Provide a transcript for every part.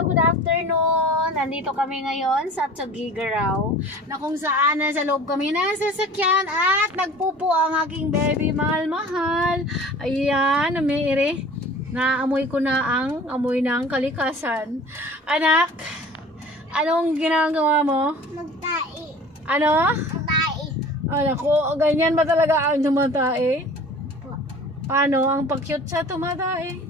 Hello, good afternoon. Nandito kami ngayon sa Tugigaraw na kung saan sa loob kami ng sasakyan at nagpupo ang aking baby mahal-mahal. Ayan, umiiri. Naamoy ko na ang amoy ng kalikasan. Anak, anong ginagawa mo? Magtae. Ano? Magtae. Anak ko, ganyan ba talaga ang tumatae? Paano ang pag-cute sa tumatae?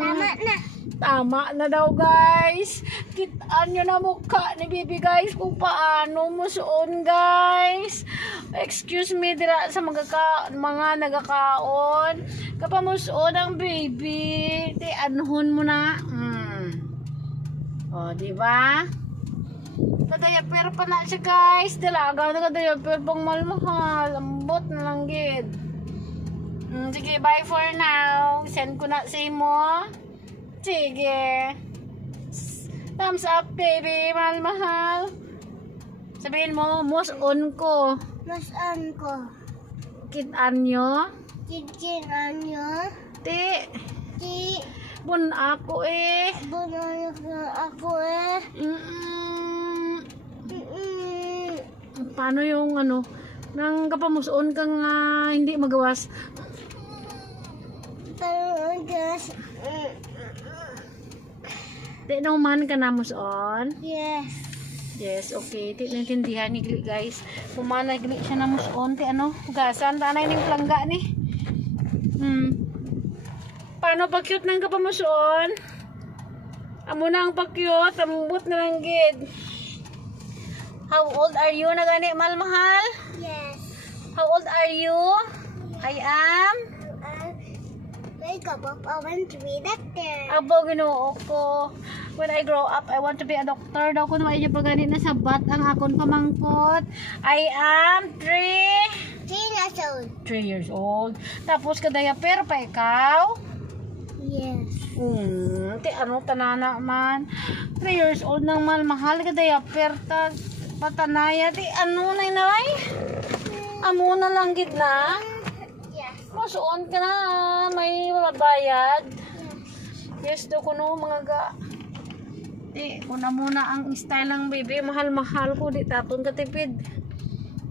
Tama na. Tama na daw, guys. Kitaan nyo na mukha ni Bibi, guys, kung paano musuon, guys. Excuse me dira sa mga nagakaon. Kapamusuon ang baby. Di anuhon mo na. O, diba? Kadayaper pa na siya, guys. Dalaga na kadayaper pang malmahal. Ambot na lang, gid. Sige, bye for now. Send ko na sa imo. Sige. Thumbs up, baby. Mahal-mahal. Sabihin mo, musuon ko. Masan ko. Kitaan nyo. Kikiran nyo. Ti. Ki. Bun ako eh. Bunayok na ako eh. Paano yung ano, nang kapamusuon kang hindi magawas? Pag-gas. Di naman ka na musuon? Yes. Yes, okay. Di naintindihan ni Gli, guys. Kumana Gli siya na musuon. Ti ano, gasan. Tanay ning plangga ni. Paano pag cute nang kapamusuon? Amo na ang pag-cute. Ambot na lang gid. How old are you na gani, mahal-mahal? Yes. How old are you? I am? Wake up, I want to be doctor. Abo, ginoo ko. When I grow up, I want to be a doctor. Daw ko naman yung pagani na sabat ang akon pamangkot. I am 3 years old. 3 years old. Tapos kadayaper pa ikaw? Yes. Ti ano, tanana man. 3 years old nang mahal kadayaper ta. Patanaya, ti ano na inay? Amo na lang gid na. Masuon ka na, may mabayad. Yes, do ko no, mga ga. Di, kuna muna ang style ng baby. Mahal-mahal ko, di taton katipid.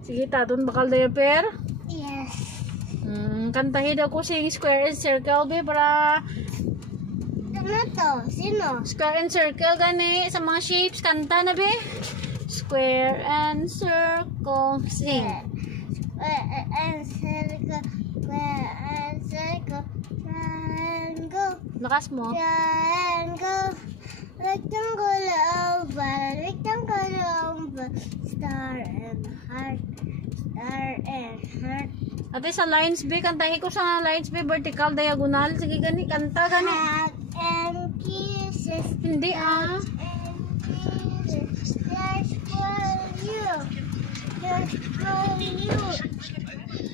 Sige, taton bakal diaper. Yes. Kantahin ako sing square and circle, be, para... Ano to? Sino? Square and circle, gani, sa mga shapes, kanta na, be. Square and circle, sing. Square and circle. Square and circle, triangle, Lakas mo. triangle, rectangle oval, rectangle oval, star and heart, star and heart. Ate sa lines B, kantahin ko sa lines B, vertical, diagonal. Sige gani, kanta gani. Hug and kisses, Hindi and kisses, just for you, just for you.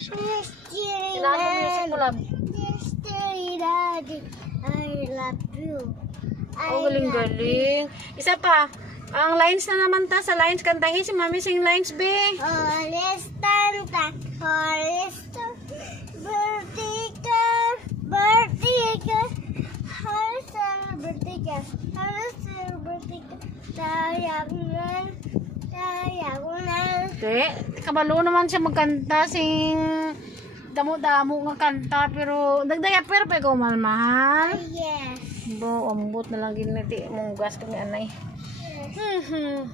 Kailangan mo music mo lang. Mystery Daddy, I love you. Oh, galing-galing. Isa pa. Ang lines na naman ta. Sa lines, kantahin si Mami sing lines, B. Horizontal, horizontal, vertical, vertical, horizontal, vertical, horizontal, vertical, diagonal, diagonal. Okay. Kabalo naman siya magkanta sing damo-damo nga kanta pero dagdayaper pa ko mahal. Yes. Bo, ambot na lang giniti mong gas kami anay. Yes.